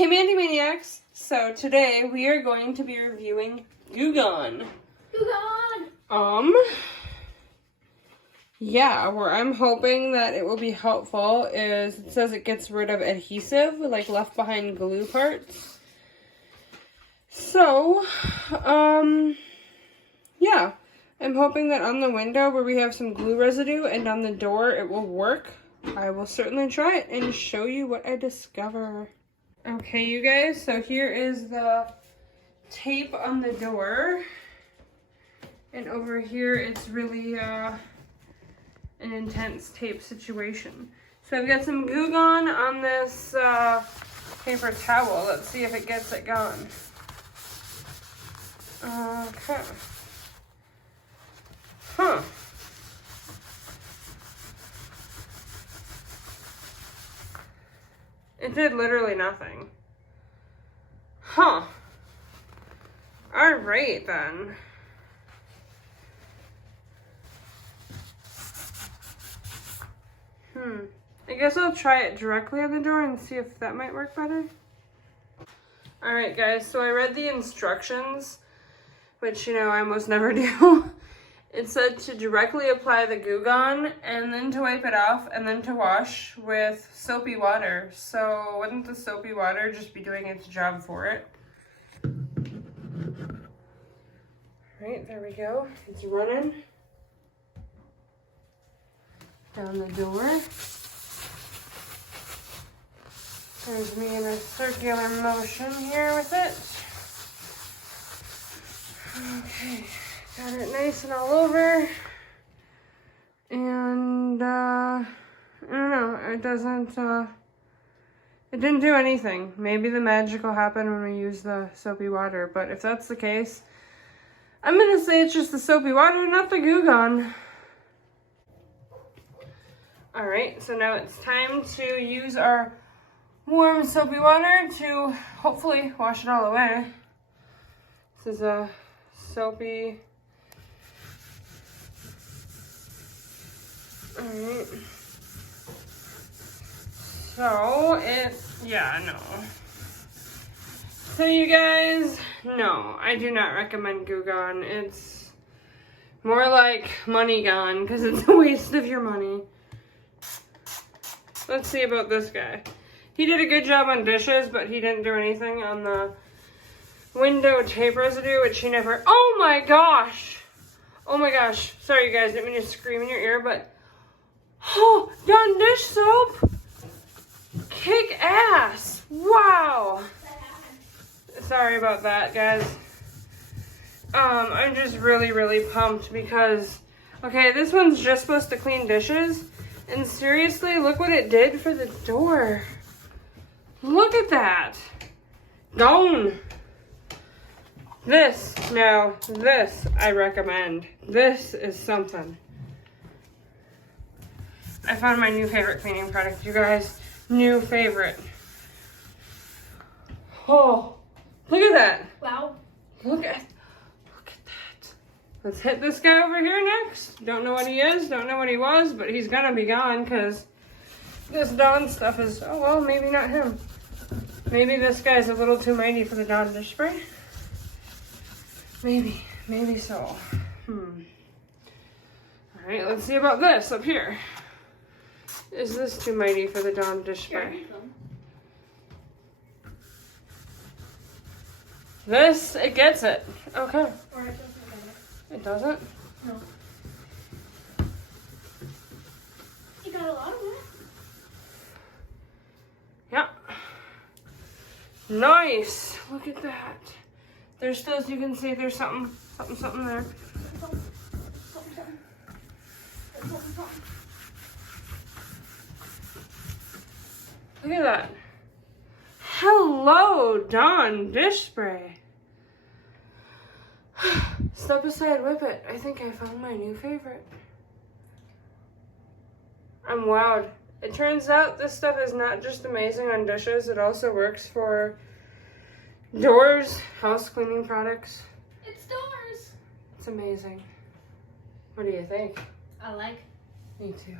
Hey Mandi maniacs! So today we are going to be reviewing Goo Gone. Yeah, where I'm hoping that it will be helpful is it says it gets rid of adhesive, like left behind glue parts. So, yeah, I'm hoping that on the window where we have some glue residue and on the door it will work. I will certainly try it and show you what I discover. Okay, you guys, so here is the tape on the door. And over here, it's really an intense tape situation. So I've got some Goo Gone on this paper towel. Let's see if it gets it gone. Okay. Huh. It did literally nothing. Huh. Alright then. I guess I'll try it directly on the door and see if that might work better. Alright guys, so I read the instructions, which I almost never do. It said to directly apply the Goo Gone and then to wipe it off and then to wash with soapy water. So wouldn't the soapy water just be doing its job for it? Alright, there we go. It's running down the door. There's me in a circular motion here with it. Okay, got it nice and all over. And, I don't know, it didn't do anything. Maybe the magic will happen when we use the soapy water, but if that's the case, I'm gonna say it's just the soapy water, not the Goo Gone. Alright, so now it's time to use our warm soapy water to hopefully wash it all away. This is a soapy. Alright. So no. So you guys, no, I do not recommend Goo Gone. It's more like money gone because it's a waste of your money. Let's see about this guy. He did a good job on dishes, but he didn't do anything on the window tape residue, which he never... Oh my gosh! Oh my gosh. Sorry, you guys. Didn't mean to scream in your ear, but... Oh, Dawn dish soap! Kick ass! Wow! Sorry about that, guys. I'm just really, really pumped because... Okay, this one's just supposed to clean dishes. And seriously, look what it did for the door. Look at that. Gone. This I recommend. This is something. I found my new favorite cleaning product, you guys. New favorite. Oh, look at that. Wow. Look at that. Let's hit this guy over here next. Don't know what he is, don't know what he was, but he's gonna be gone because this Dawn stuff is, oh well, maybe not him. Maybe this guy's a little too mighty for the Dawn dish spray. Maybe so. Alright, let's see about this up here. Is this too mighty for the Dawn dish spray? This, it gets it. Okay. Or it doesn't get it. It doesn't? No. You got a lot of it. Yeah. Nice. Look at that. There's still, as you can see, there's something there. Look at that. Hello, Dawn dish spray. Step aside, whip it. I think I found my new favorite. I'm wowed. It turns out this stuff is not just amazing on dishes, it also works for doors, house cleaning products. It's doors. It's amazing. What do you think? I like. Me too.